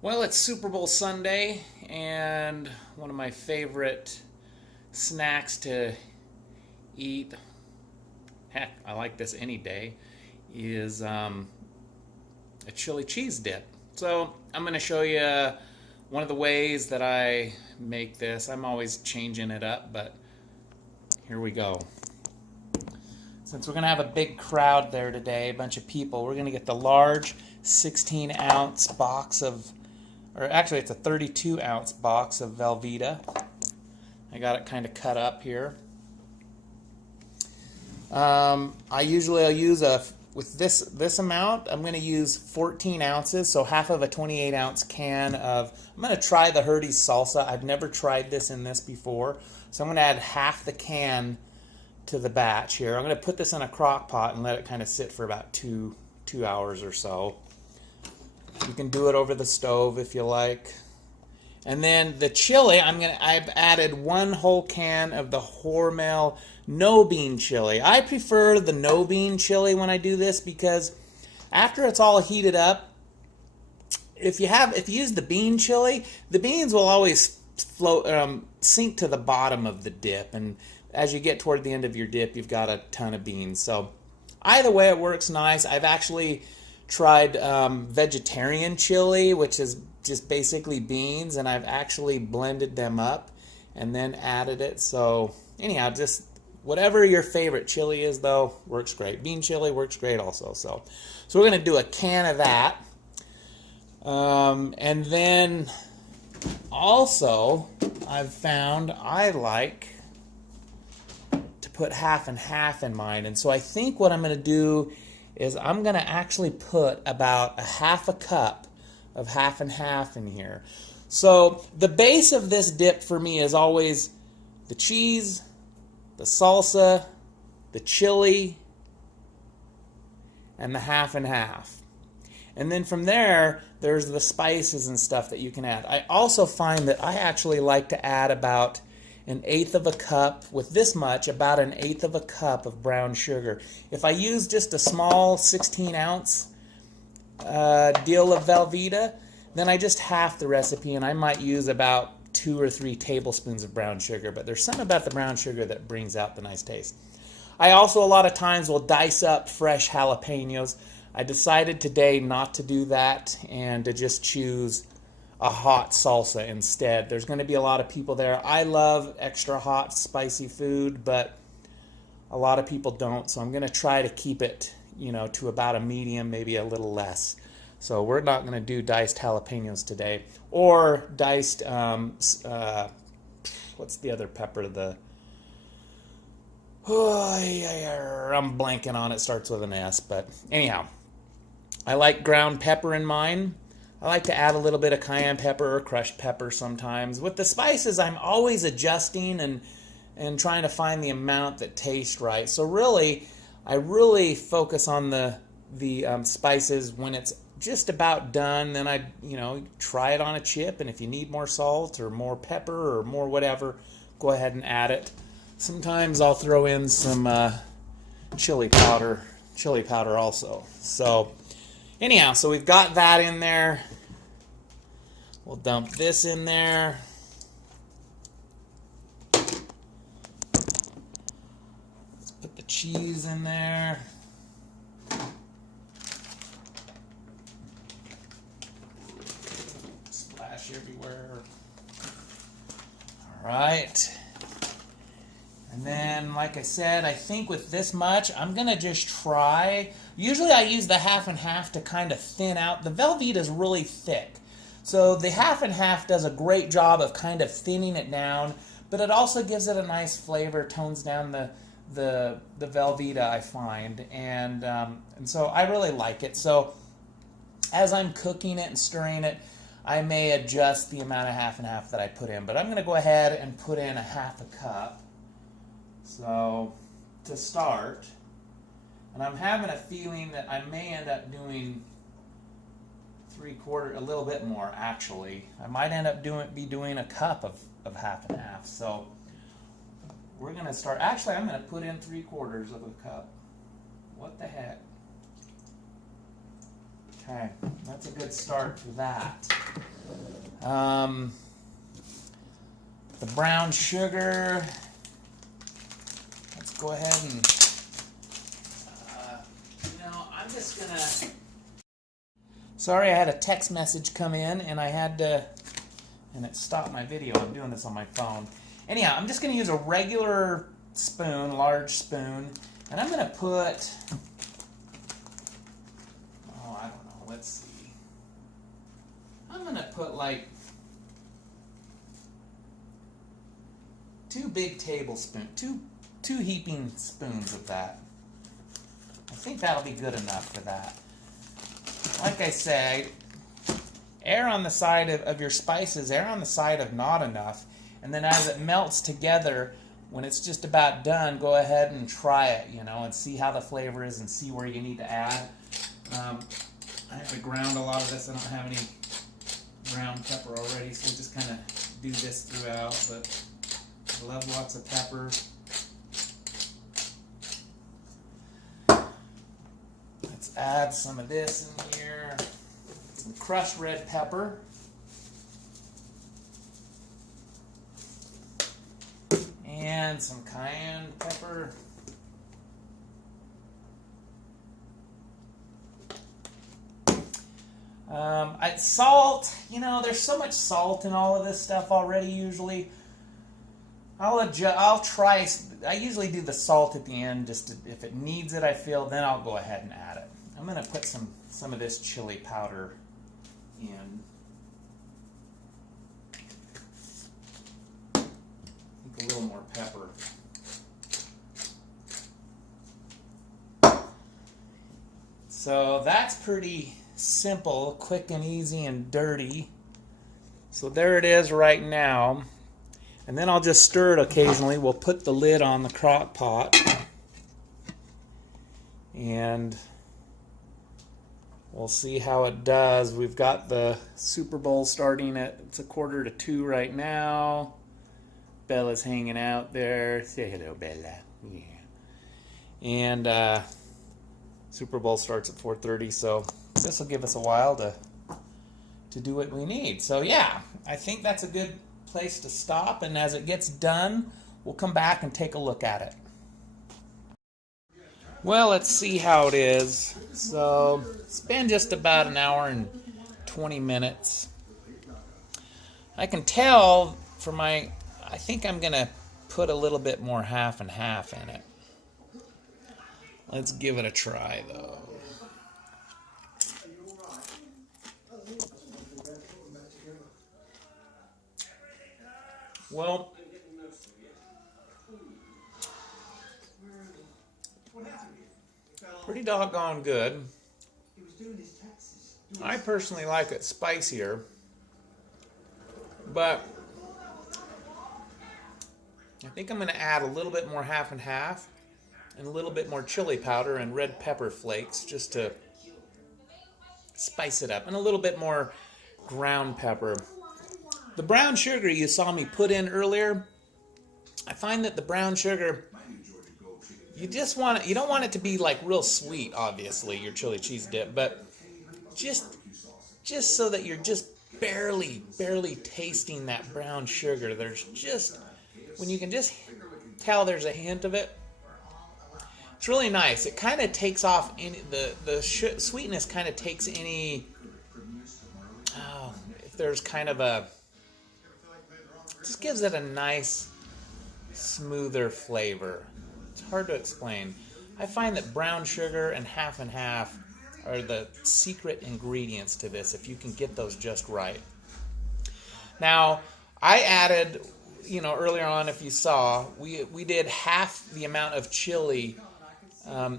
Well, it's Super Bowl Sunday, and one of my favorite snacks to eat, heck, I like this any day, is a chili cheese dip. So, I'm going to show you one of the ways that I make this. I'm always changing it up, but here we go. Since we're going to have a big crowd there today, a bunch of people, we're going to get the large 16-ounce box of, or actually it's a 32-ounce box of Velveeta. I got it kind of cut up here. I'll use with this amount, I'm going to use 14 ounces, so half of a 28-ounce can of, I'm going to try the Herdy's salsa. I've never tried this in this before, so I'm going to add half the can to the batch here. I'm going to put this in a crock pot and let it kind of sit for about two hours or so. You can do it over the stove if you like. And then the chili, I've added one whole can of the Hormel no bean chili. I prefer the no bean chili when I do this because after it's all heated up, if you use the bean chili, the beans will always sink to the bottom of the dip, and as you get toward the end of your dip, you've got a ton of beans. So either way, it works nice. I've actually tried vegetarian chili, which is just basically beans, and I've actually blended them up and then added it. So anyhow, just whatever your favorite chili is, though, works great. Bean chili works great also. So we're going to do a can of that. And then also, I've found I like to put half and half in mine. And so I think what I'm going to do is I'm going to actually put about a half a cup of half and half in here. So the base of this dip for me is always the cheese, the salsa, the chili, and the half and half. And then from there, there's the spices and stuff that you can add. I also find that I actually like to add about an eighth of a cup, with this much, about an eighth of a cup of brown sugar. If I use just a small 16-ounce deal of Velveeta, then I just half the recipe, and I might use about 2 or 3 tablespoons of brown sugar. But there's something about the brown sugar that brings out the nice taste. I also a lot of times will dice up fresh jalapenos. I decided today not to do that and to just choose a hot salsa instead. There's going to be a lot of people there. I love extra hot, spicy food, but a lot of people don't. So I'm going to try to keep it, to about a medium, maybe a little less. So we're not going to do diced jalapenos today, or diced. What's the other pepper? I'm blanking on it. Starts with an S, but anyhow, I like ground pepper in mine. I like to add a little bit of cayenne pepper or crushed pepper sometimes. With the spices, I'm always adjusting and trying to find the amount that tastes right. So I really focus on the spices when it's just about done. Then I try it on a chip, and if you need more salt or more pepper or more whatever, go ahead and add it. Sometimes I'll throw in some chili powder also. So anyhow, so we've got that in there. We'll dump this in there. Let's put the cheese in there. Splash everywhere. All right. And then, like I said, I think with this much, I'm going to just try. Usually I use the half and half to kind of thin out. The Velveeta is really thick. So the half and half does a great job of kind of thinning it down, but it also gives it a nice flavor, tones down the Velveeta, I find. And so I really like it. So as I'm cooking it and stirring it, I may adjust the amount of half and half that I put in. But I'm going to go ahead and put in a half a cup. So to start, and I'm having a feeling that I may end up doing a little bit more actually. I might end up doing a cup of half and half. So we're going to start. Actually, I'm going to put in 3/4 of a cup. What the heck? Okay, that's a good start for that. The brown sugar, let's go ahead and, I'm just gonna, sorry, I had a text message come in and I had to, and it stopped my video. I'm doing this on my phone. Anyhow, I'm just gonna use a regular spoon, large spoon, and I'm gonna put, I don't know, let's see. I'm gonna put like 2 big tablespoons, two heaping spoons of that. I think that'll be good enough for that. Like I say, err on the side of your spices, err on the side of not enough, and then as it melts together, when it's just about done, go ahead and try it, and see how the flavor is and see where you need to add. I have to ground a lot of this. I don't have any ground pepper already, so just kind of do this throughout, but I love lots of pepper. Let's add some of this in here. Some crushed red pepper. And some cayenne pepper. Salt, there's so much salt in all of this stuff already usually. I'll try, I usually do the salt at the end just to, if it needs it, I feel, then I'll go ahead and add it. I'm going to put some of this chili powder in. I think a little more pepper. So that's pretty simple, quick and easy and dirty. So there it is right now. And then I'll just stir it occasionally. We'll put the lid on the crock pot. And we'll see how it does. We've got the Super Bowl starting at, it's 1:45 right now. Bella's hanging out there. Say hello, Bella. Yeah. And Super Bowl starts at 4:30, so this will give us a while to do what we need. So yeah, I think that's a good place to stop, and as it gets done, we'll come back and take a look at it. Well, let's see how it is. So it's been just about an hour and 20 minutes. I can tell from I think I'm gonna put a little bit more half and half in it. Let's give it a try though. Well, pretty doggone good. I personally like it spicier, but I think I'm going to add a little bit more half and half and a little bit more chili powder and red pepper flakes just to spice it up, and a little bit more ground pepper. The brown sugar you saw me put in earlier, I find that the brown sugar, you don't want it to be like real sweet, obviously, your chili cheese dip, but just so that you're just barely tasting that brown sugar. There's just, when you can just tell there's a hint of it, it's really nice. It kind of takes off any, the sweetness kind of takes any, if there's kind of a, just gives it a nice, smoother flavor. It's hard to explain. I find that brown sugar and half are the secret ingredients to this, if you can get those just right. Now, I added, earlier on, if you saw, we did half the amount of chili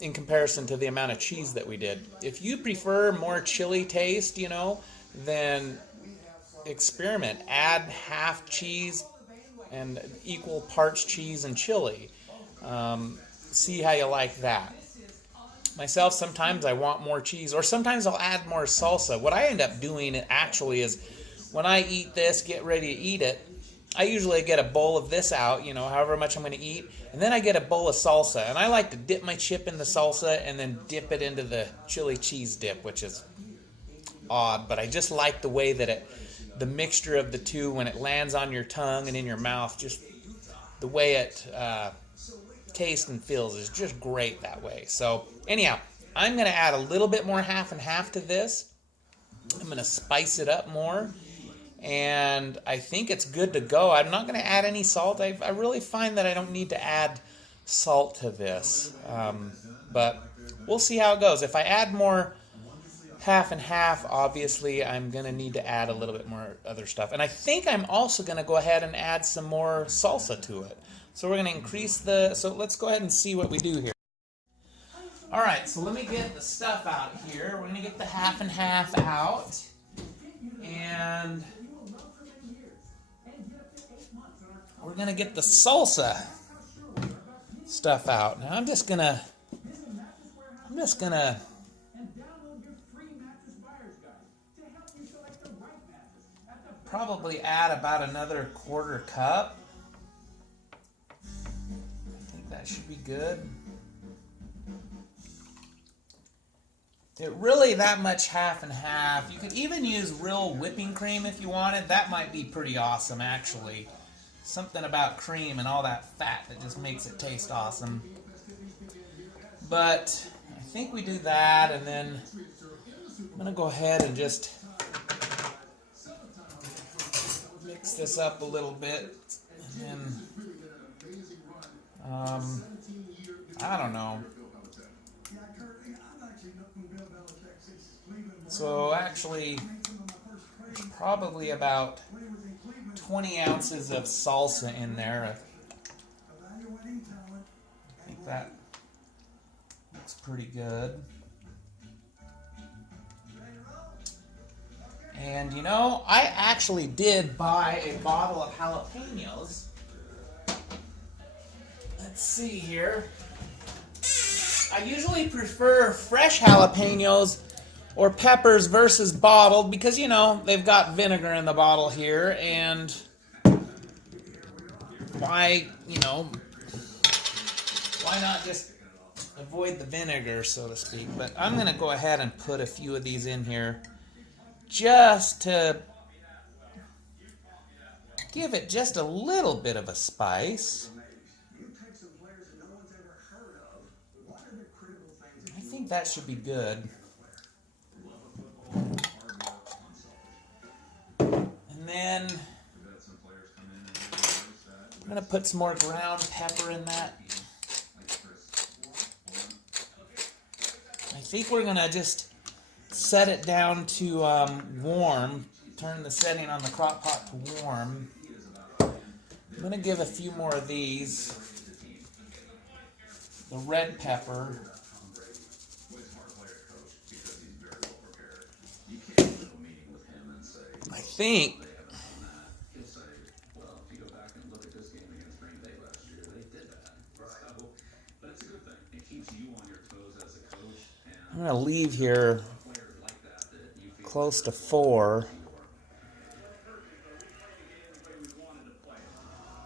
in comparison to the amount of cheese that we did. If you prefer more chili taste, then experiment. Add half cheese and equal parts cheese and chili. See how you like that. Myself, sometimes I want more cheese, or sometimes I'll add more salsa. What I end up doing actually is, when I eat this, get ready to eat it, I usually get a bowl of this out, however much I'm going to eat, and then I get a bowl of salsa. And I like to dip my chip in the salsa and then dip it into the chili cheese dip, which is odd, but I just like the way that the mixture of the two, when it lands on your tongue and in your mouth, just the way it tastes and feels is just great that way. So anyhow, I'm going to add a little bit more half and half to this. I'm going to spice it up more, and I think it's good to go. I'm not going to add any salt. I really find that I don't need to add salt to this, but we'll see how it goes. If I add more half and half, obviously I'm going to need to add a little bit more other stuff. And I think I'm also going to go ahead and add some more salsa to it. So we're going to increase so let's go ahead and see what we do here. All right, so let me get the stuff out here. We're going to get the half and half out. And we're going to get the salsa stuff out. Now I'm just going to probably add about another quarter cup. I think that should be good. It really that much half and half. You could even use real whipping cream if you wanted. That might be pretty awesome, actually. Something about cream and all that fat that just makes it taste awesome. But I think we do that, and then I'm going to go ahead and just mix this up a little bit. And then, I don't know. So actually, probably about 20 ounces of salsa in there. I think that looks pretty good. And you know, I actually did buy a bottle of jalapenos. Let's see here. I usually prefer fresh jalapenos or peppers versus bottled because, you know, they've got vinegar in the bottle here, and why not just avoid the vinegar, so to speak. But I'm going to go ahead and put a few of these in here just to give it just a little bit of a spice. I think that should be good. And then I'm going to put some more ground pepper in that. I think we're going to just set it down to warm. Turn the setting on the crock pot to warm. I'm going to give a few more of these. The red pepper. I think I'm going to leave here close to 4.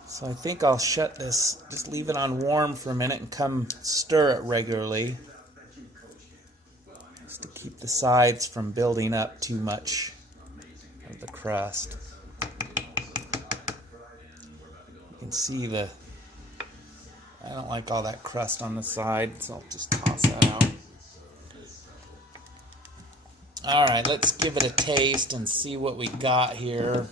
So I think I'll shut this, just leave it on warm for a minute and come stir it regularly, just to keep the sides from building up too much of the crust. You can see I don't like all that crust on the side, so I'll just toss that out. Alright, let's give it a taste and see what we got here.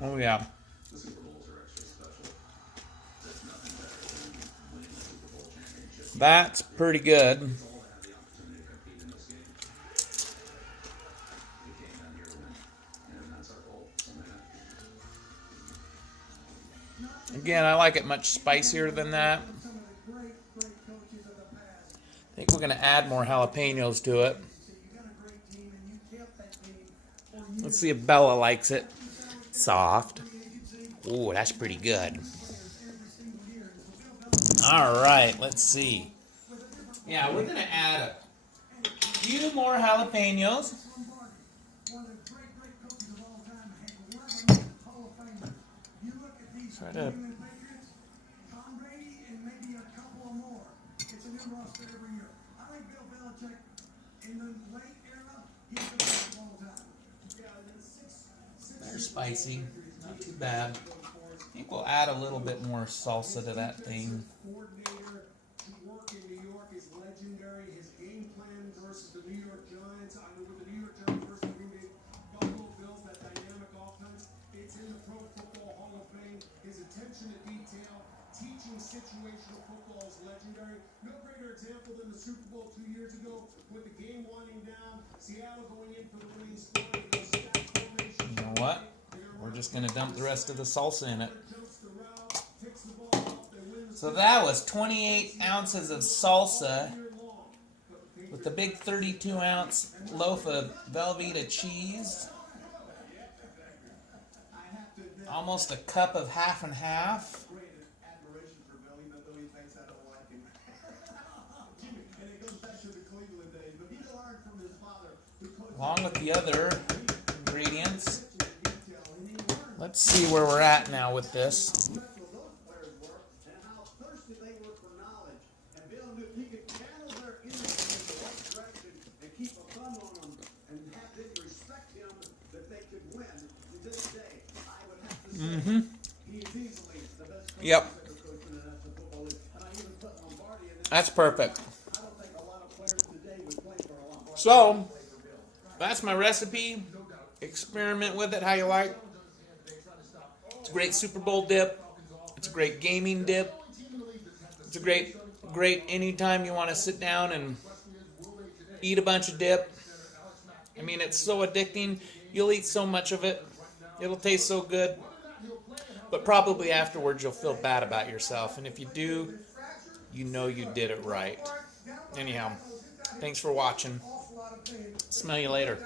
Oh yeah. That's pretty good. Again, I like it much spicier than that. I think we're going to add more jalapenos to it. Let's see if Bella likes it. Soft. Ooh, that's pretty good. Alright, let's see. Yeah, we're going to add a few more jalapenos. Try to spicy. Not too bad. I think we'll add a little bit more salsa to that thing. Teaching situational football is legendary. No greater example than the Super Bowl 2 years ago with the game winding down. Seattle going in for the winning score. You know what? We're just going to dump the rest of the salsa in it. So that was 28 ounces of salsa with the big 32-ounce loaf of Velveeta cheese. Almost a cup of half and half. Along with the other ingredients. Let's see where we're at now with this. Mm-hmm. Yep. That's perfect. So, that's my recipe. Experiment with it how you like. It's a great Super Bowl dip. It's a great gaming dip. It's a great anytime you want to sit down and eat a bunch of dip. I mean, it's so addicting. You'll eat so much of it. It'll taste so good. But probably afterwards you'll feel bad about yourself. And if you do, you know you did it right. Anyhow, thanks for watching. Smell you later.